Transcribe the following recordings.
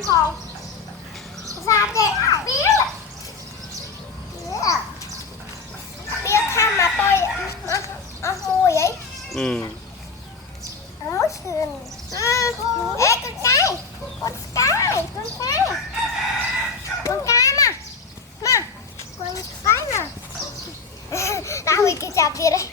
ăn phòng ra kệ biết biết tham mà tôi mùi ấy nó sườn ê con cái mà con cái mà tao bị cái chạp kia đây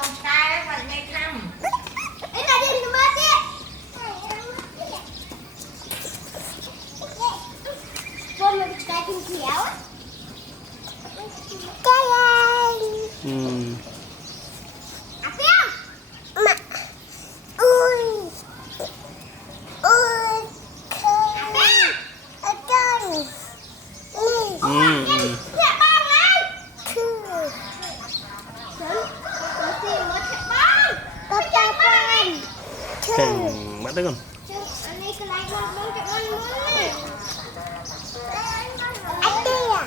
con trai vậy ngay thăm ấy là đi tụi ba đi con mình cái thùng khéo cái à phiêu mà ui ui à phiêu ở trên bắt tới con. Anh đi à?